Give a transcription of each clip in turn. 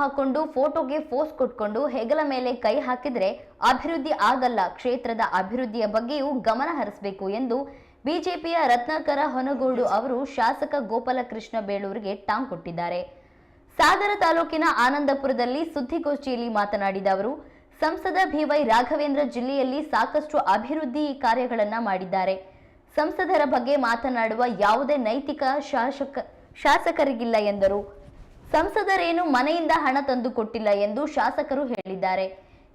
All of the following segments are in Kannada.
ಹಾಕೊಂಡು ಫೋಟೋಗೆ ಫೋಸ್ ಕೊಟ್ಕೊಂಡು ಹೆಗಲ ಮೇಲೆ ಕೈ ಹಾಕಿದ್ರೆ ಅಭಿವೃದ್ಧಿ ಆಗಲ್ಲ, ಕ್ಷೇತ್ರದ ಅಭಿವೃದ್ಧಿಯ ಬಗ್ಗೆಯೂ ಗಮನ ಹರಿಸಬೇಕು ಎಂದು ಬಿಜೆಪಿಯ ರತ್ನಾಕರ ಹೊನಗೋಡು ಅವರು ಶಾಸಕ ಗೋಪಾಲಕೃಷ್ಣ ಬೇಳೂರಿಗೆ ಟಾಂಗ್ ಕೊಟ್ಟಿದ್ದಾರೆ. ಸಾಗರ ತಾಲೂಕಿನ ಆನಂದಪುರದಲ್ಲಿ ಸುದ್ದಿಗೋಷ್ಠಿಯಲ್ಲಿ ಮಾತನಾಡಿದ ಅವರು, ಸಂಸದ ಬಿವೈ ರಾಘವೇಂದ್ರ ಜಿಲ್ಲೆಯಲ್ಲಿ ಸಾಕಷ್ಟು ಅಭಿವೃದ್ಧಿ ಕಾರ್ಯಗಳನ್ನು ಮಾಡಿದ್ದಾರೆ. ಸಂಸದರ ಬಗ್ಗೆ ಮಾತನಾಡುವ ಯಾವುದೇ ನೈತಿಕ ಶಾಸಕರಿಗಿಲ್ಲ ಎಂದರು. ಸಂಸದರೇನು ಮನೆಯಿಂದ ಹಣ ತಂದು ಕೊಟ್ಟಿಲ್ಲ ಎಂದು ಶಾಸಕರು ಹೇಳಿದ್ದಾರೆ.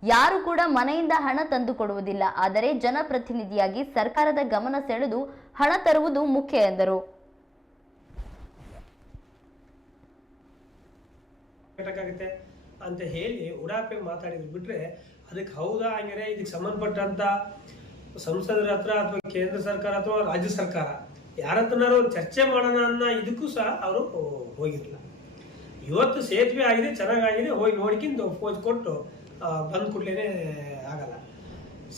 ಯಾರು ಕೂಡ ಮನೆಯಿಂದ ಹಣ ತಂದು ಕೊಡುವುದಿಲ್ಲ, ಆದರೆ ಜನಪ್ರತಿನಿಧಿಯಾಗಿ ಸರ್ಕಾರದ ಗಮನ ಸೆಳೆದು ಹಣ ತರುವುದು ಮುಖ್ಯ ಎಂದರು. ಅಂತ ಹೇಳಿ ಉಡಾಪೆ ಮಾತಾಡಿದ್ರು ಬಿಟ್ರೆ ಅದಕ್ಕೆ ಹೌದಾ ಹಂಗಾರೆ ಇದಕ್ಕೆ ಸಂಬಂಧಪಟ್ಟಂತ ಸಂಸದರ ಹತ್ರ ಅಥವಾ ಕೇಂದ್ರ ಸರ್ಕಾರ ಅಥವಾ ರಾಜ್ಯ ಸರ್ಕಾರ ಯಾರ ಹತ್ರನಾರು ಚರ್ಚೆ ಮಾಡೋಣ ಅನ್ನೋ ಇದಕ್ಕೂ ಸಹ ಅವರು ಹೋಗಿರಲಿಲ್ಲ. ಇವತ್ತು ಸೇತುವೆ ಆಗಿದೆ, ಚೆನ್ನಾಗಿದೆ, ಹೋಗಿ ನೋಡ್ಕೊಂಡು ಫೋಜ್ ಕೊಟ್ಟು ಬಂದ್ ಕೂಡಲೇ ಆಗಲ್ಲ.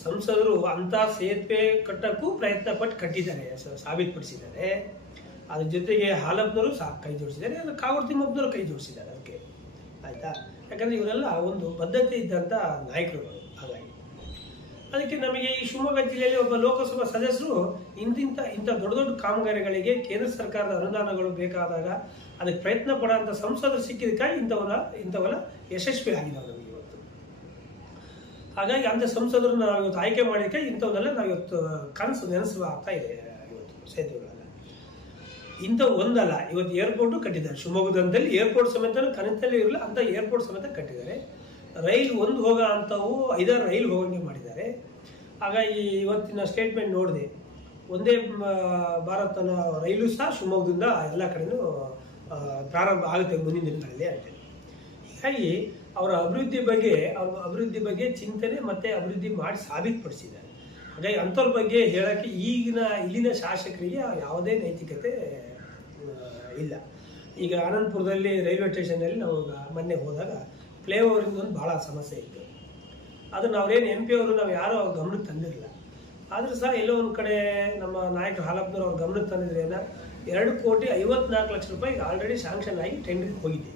ಸಂಸದರು ಅಂತ ಸೇತುವೆ ಕಟ್ಟಕ್ಕೂ ಪ್ರಯತ್ನ ಪಟ್ಟು ಕಟ್ಟಿದ್ದಾರೆ, ಸಾಬೀತುಪಡಿಸಿದ್ದಾರೆ. ಅದ್ರ ಜೊತೆಗೆ ಹಾಲಪ್ಪನವರು ಕೈ ಜೋಡಿಸಿದ್ದಾರೆ, ಕಾಗೋಡು ತಿಮ್ಮಪ್ಪನವರು ಕೈ ಜೋಡಿಸಿದ್ದಾರೆ. ಅದಕ್ಕೆ ಆಯ್ತಾ, ಯಾಕಂದ್ರೆ ಇವರೆಲ್ಲ ಒಂದು ಬದ್ಧತೆ ಇದ್ದಂಥ ನಾಯಕರುಗಳು. ಹಾಗಾಗಿ ಅದಕ್ಕೆ ನಮಗೆ ಈ ಶಿವಮೊಗ್ಗ ಜಿಲ್ಲೆಯಲ್ಲಿ ಒಬ್ಬ ಲೋಕಸಭಾ ಸದಸ್ಯರು ಇಂಥ ದೊಡ್ಡ ದೊಡ್ಡ ಕಾಮಗಾರಿಗಳಿಗೆ ಕೇಂದ್ರ ಸರ್ಕಾರದ ಅನುದಾನಗಳು ಬೇಕಾದಾಗ ಅದಕ್ಕೆ ಪ್ರಯತ್ನ ಪಡುವಂಥ ಸಂಸದರು ಸಿಕ್ಕಿದಕ್ಕಾಗಿ ಇಂಥವೆಲ್ಲ ಯಶಸ್ವಿ ಆಗಿದ್ದಾವೆ ನಮಗೆ ಇವತ್ತು. ಹಾಗಾಗಿ ಅಂಥ ಸಂಸದರು ನಾವು ಇವತ್ತು ಆಯ್ಕೆ ಮಾಡಿದಕ್ಕೆ ಇಂಥವನ್ನೆಲ್ಲ ನಾವು ಇವತ್ತು ಕನಸು ನೆನೆಸುವ ಆಗ್ತಾ ಇದೆ. ಇವತ್ತು ಸೇತುವೆಗಳೆಲ್ಲ ಇಂಥವು ಒಂದಲ್ಲ, ಇವತ್ತು ಏರ್ಪೋರ್ಟು ಕಟ್ಟಿದ್ದಾರೆ. ಶಿವಮೊಗ್ಗದಲ್ಲಿ ಏರ್ಪೋರ್ಟ್ ಸಮೇತ ಕನಸಲ್ಲಿ ಇರಲಿಲ್ಲ ಅಂತ ಏರ್ಪೋರ್ಟ್ ಸಮೇತ ಕಟ್ಟಿದ್ದಾರೆ. ರೈಲ್ ಒಂದು ಹೋಗೋ ಅಂಥವು 5 ರೈಲ್ ಹೋಗಂಗೆ ಮಾಡಿದ್ದಾರೆ. ಹಾಗಾಗಿ ಇವತ್ತಿನ ಸ್ಟೇಟ್ಮೆಂಟ್ ನೋಡಿದೆ, ಒಂದೇ ಭಾರತನ ರೈಲು ಸಹ ಶಿವಮೊಗ್ಗದಿಂದ ಎಲ್ಲ ಕಡೆನೂ ಪ್ರಾರಂಭ ಆಗುತ್ತೆ ಮುಂದಿನ ದಿನಗಳಲ್ಲಿ ಅಂತೇಳಿ. ಹೀಗಾಗಿ ಅವರ ಅಭಿವೃದ್ಧಿ ಬಗ್ಗೆ ಚಿಂತನೆ ಮತ್ತು ಅಭಿವೃದ್ಧಿ ಮಾಡಿ ಸಾಬೀತುಪಡಿಸಿದ್ದಾರೆ. ಹಾಗಾಗಿ ಅಂಥವ್ರ ಬಗ್ಗೆ ಹೇಳೋಕ್ಕೆ ಇಲ್ಲಿನ ಶಾಸಕರಿಗೆ ಯಾವುದೇ ನೈತಿಕತೆ ಇಲ್ಲ. ಈಗ ಆನಂದಪುರದಲ್ಲಿ ರೈಲ್ವೆ ಸ್ಟೇಷನ್ನಲ್ಲಿ ನಾವು ಮೊನ್ನೆ ಹೋದಾಗ ಫ್ಲೈಓವರಿಂದ ಒಂದು ಭಾಳ ಸಮಸ್ಯೆ ಇತ್ತು. ಅದನ್ನು ಅವ್ರೇನು MP ಅವರು ನಾವು ಯಾರೋ ಅವ್ರ ಗಮನಕ್ಕೆ ತಂದಿರಲಿಲ್ಲ. ಆದರೂ ಸಹ ಎಲ್ಲೋ ಒಂದು ಕಡೆ ನಮ್ಮ ನಾಯಕರು ಹಾಲಪ್ಪನವ್ರು ಅವ್ರ ಗಮನಕ್ಕೆ ತಂದಿದ್ರೇನ 2,54,00,000 ರೂಪಾಯಿ ಆಲ್ರೆಡಿ ಶಾಂಕ್ಷನ್ ಆಗಿ ಟೆಂಡರ್ಗೆ ಹೋಗಿದೆ.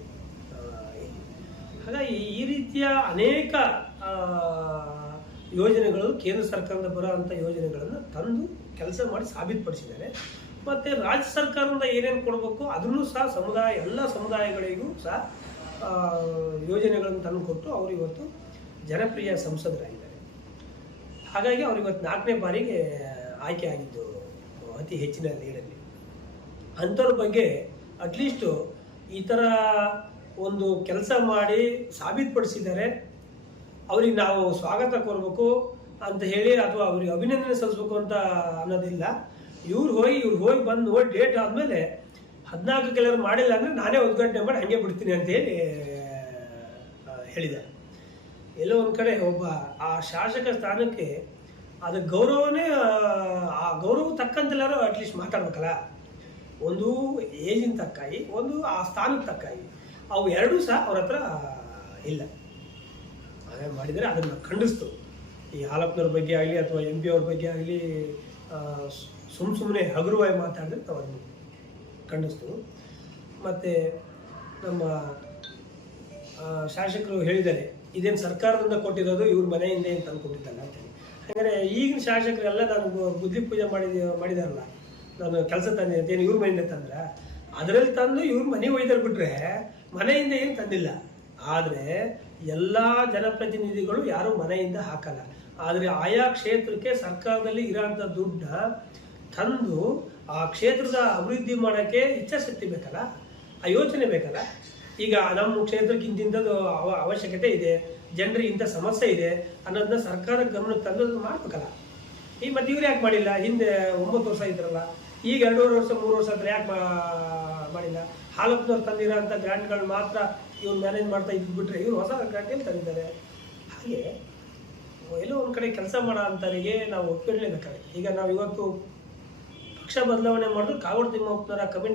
ಹಾಗಾಗಿ ಈ ರೀತಿಯ ಅನೇಕ ಯೋಜನೆಗಳು ಕೇಂದ್ರ ಸರ್ಕಾರದಿಂದ ಬರೋಂಥ ಯೋಜನೆಗಳನ್ನು ತಂದು ಕೆಲಸ ಮಾಡಿ ಸಾಬೀತುಪಡಿಸಿದ್ದಾರೆ. ಮತ್ತು ರಾಜ್ಯ ಸರ್ಕಾರದಿಂದ ಏನೇನು ಕೊಡಬೇಕು ಅದನ್ನು ಸಹ ಎಲ್ಲ ಸಮುದಾಯಗಳಿಗೂ ಸಹ ಯೋಜನೆಗಳನ್ನು ತಂದು ಕೊಟ್ಟು ಅವರು ಇವತ್ತು ಜನಪ್ರಿಯ ಸಂಸದರಾಗಿದ್ದಾರೆ. ಹಾಗಾಗಿ ಅವರು ಇವತ್ತು 4ನೇ ಬಾರಿಗೆ ಆಯ್ಕೆ ಆಗಿದ್ದು ಅತಿ ಹೆಚ್ಚಿನ ಲೀಡಲ್ಲಿ. ಅಂಥವ್ರ ಬಗ್ಗೆ ಅಟ್ಲೀಸ್ಟು ಈ ಥರ ಒಂದು ಕೆಲಸ ಮಾಡಿ ಸಾಬೀತುಪಡಿಸಿದ್ದಾರೆ, ಅವ್ರಿಗೆ ನಾವು ಸ್ವಾಗತ ಕೋರಬೇಕು ಅಂತ ಹೇಳಿ ಅಥವಾ ಅವ್ರಿಗೆ ಅಭಿನಂದನೆ ಸಲ್ಲಿಸ್ಬೇಕು ಅಂತ ಅನ್ನೋದಿಲ್ಲ. ಇವ್ರು ಹೋಗಿ ಬಂದು ನೋಡಿ ಡೇಟ್ ಆದಮೇಲೆ 14 ಕೆಲವರು ಮಾಡಿಲ್ಲ ಅಂದರೆ ನಾನೇ ಉದ್ಘಾಟನೆ ಮಾಡಿ ಹಾಗೆ ಬಿಡ್ತೀನಿ ಅಂತ ಹೇಳಿ ಹೇಳಿದ್ದಾರೆ. ಎಲ್ಲೋ ಒಂದು ಕಡೆ ಒಬ್ಬ ಆ ಶಾಸಕ ಸ್ಥಾನಕ್ಕೆ ಅದು ಗೌರವನೇ, ಆ ಗೌರವ ತಕ್ಕಂತೆಲ್ಲರೂ ಅಟ್ಲೀಸ್ಟ್ ಮಾತಾಡ್ಬೇಕಲ್ಲ. ಒಂದು ಏಜಿನ ತಕ್ಕಾಗಿ, ಒಂದು ಆ ಸ್ಥಾನಕ್ಕೆ ತಕ್ಕಾಗಿ, ಅವು ಎರಡೂ ಸಹ ಅವ್ರ ಹತ್ರ ಇಲ್ಲ. ಹಾಗೆ ಮಾಡಿದರೆ ಅದನ್ನು ಖಂಡಿಸ್ತು. ಈ ಹಾಲಪ್ಪನವ್ರ ಬಗ್ಗೆ ಆಗಲಿ ಅಥವಾ MP ಅವ್ರ ಬಗ್ಗೆ ಆಗಲಿ ಸುಮ್ಮನೆ ಹಗುರವಾಗಿ ಮಾತಾಡಿದ್ರೆ ನಾವು ಅದನ್ನು ಖಂಡಿಸ್ತು. ಮತ್ತು ನಮ್ಮ ಶಾಸಕರು ಹೇಳಿದ್ದಾರೆ, ಇದೇನು ಸರ್ಕಾರದಿಂದ ಕೊಟ್ಟಿರೋದು, ಇವ್ರ ಮನೆಯಿಂದ ಏನು ತಂದು ಕೊಟ್ಟಿದ್ದಲ್ಲ ಅಂತೇಳಿ. ಹಾಗಾದರೆ ಈಗಿನ ಶಾಸಕರೆಲ್ಲ ನಾನು ಬುದ್ಧಿ ಪೂಜೆ ಮಾಡಿದಾರಲ್ಲ, ನಾನು ಕೆಲಸ ತಂದೆ ಅಂತೇನು ಇವ್ರ ಮನೆಯಿಂದ ತಂದ್ರೆ ಅದರಲ್ಲಿ ತಂದು ಇವ್ರ ಮನೆ ಒಯ್ದರೆ ಬಿಟ್ರೆ ಮನೆಯಿಂದ ಏನು ತಂದಿಲ್ಲ. ಆದರೆ ಎಲ್ಲ ಜನಪ್ರತಿನಿಧಿಗಳು ಯಾರು ಮನೆಯಿಂದ ಹಾಕಲ್ಲ. ಆದರೆ ಆಯಾ ಕ್ಷೇತ್ರಕ್ಕೆ ಸರ್ಕಾರದಲ್ಲಿ ಇರೋಂಥ ದುಡ್ಡನ್ನ ತಂದು ಆ ಕ್ಷೇತ್ರದ ಅಭಿವೃದ್ಧಿ ಮಾಡೋಕ್ಕೆ ಇಚ್ಛಾಶಕ್ತಿ ಬೇಕಲ್ಲ, ಆ ಯೋಚನೆ ಬೇಕಲ್ಲ. ಈಗ ನಮ್ಮ ಕ್ಷೇತ್ರಕ್ಕೆ ಇಂಥದ್ದು ಅವಶ್ಯಕತೆ ಇದೆ, ಜನರಿಗೆ ಇಂಥ ಸಮಸ್ಯೆ ಇದೆ ಅನ್ನೋದನ್ನ ಸರ್ಕಾರಕ್ಕೆ ಗಮನಕ್ಕೆ ತಂದು ಮಾಡ್ಬೇಕಲ್ಲ. ಈ ಮತ್ತೆ ಇವ್ರು ಯಾಕೆ ಮಾಡಿಲ್ಲ? ಹಿಂದೆ 9 ವರ್ಷ ಇದ್ರಲ್ಲ, ಈಗ 2.5 ವರ್ಷ 3 ವರ್ಷ ಹತ್ರ ಯಾಕೆ ಮಾಡಿಲ್ಲ? ಹಾಲಪ್ಪನವ್ರು ತಂದಿರೋ ಅಂಥ ಗ್ರಾಂಟ್ಗಳು ಮಾತ್ರ ಇವ್ರು ಮ್ಯಾನೇಜ್ ಮಾಡ್ತಾ ಇದ್ಬಿಟ್ರೆ ಇವ್ರು ಹೊಸ ಗ್ರಾಂಟಲ್ಲಿ ತಂದಿದ್ದಾರೆ. ಹಾಗೆ ಎಲ್ಲೋ ಒಂದು ಕಡೆ ಕೆಲಸ ಮಾಡೋ ಅಂಥವರಿಗೆ ನಾವು ಒಪ್ಪಿರಲೇಬೇಕಾಗುತ್ತೆ. ಈಗ ನಾವು ಇವತ್ತು ಪಕ್ಷ ಬದಲಾವಣೆ ಮಾಡಿದ್ರು ಕಾಗೋಡು ತಿಮ್ಮಪ್ಪನವರ ಕಮಿಟಿ